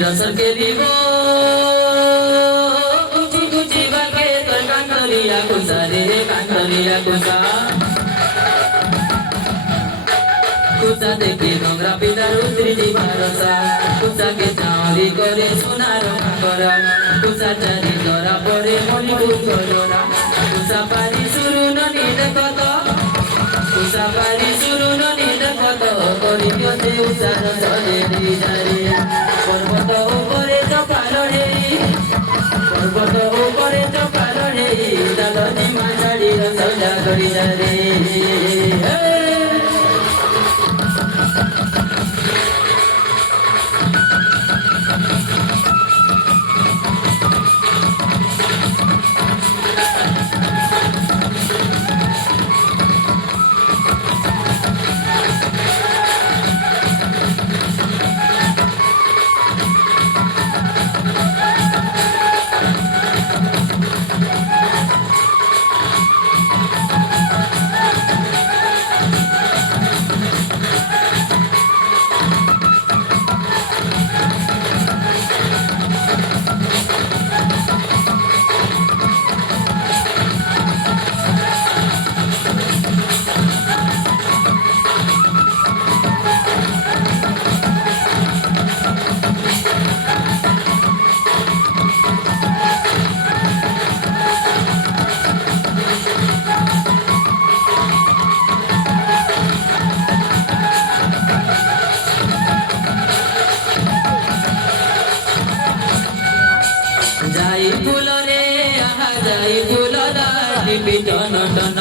रसर के दीवो कुची कुची बाके तोर कांतलिया कुसा रे कांतलिया कुसा कुसा देखी नोंगरा पितार उतरी जीवा रसा कुसा के चावली करे सोनार काकरा कुसा चारी जरा परे मनी बुझो जोरा कुसा पारी सुरु ननी देखो तो कुसा पारी सुरु ननी देखो तो करी दियो से उसार चले दी जारे पर्वत उपरे चपालो ढेरी पर्वत उपरे चपालो ढेरी दादी माछाड़ी रसजा करी जारे जाई फूल रे आहा जाई फूल दाटी टन टन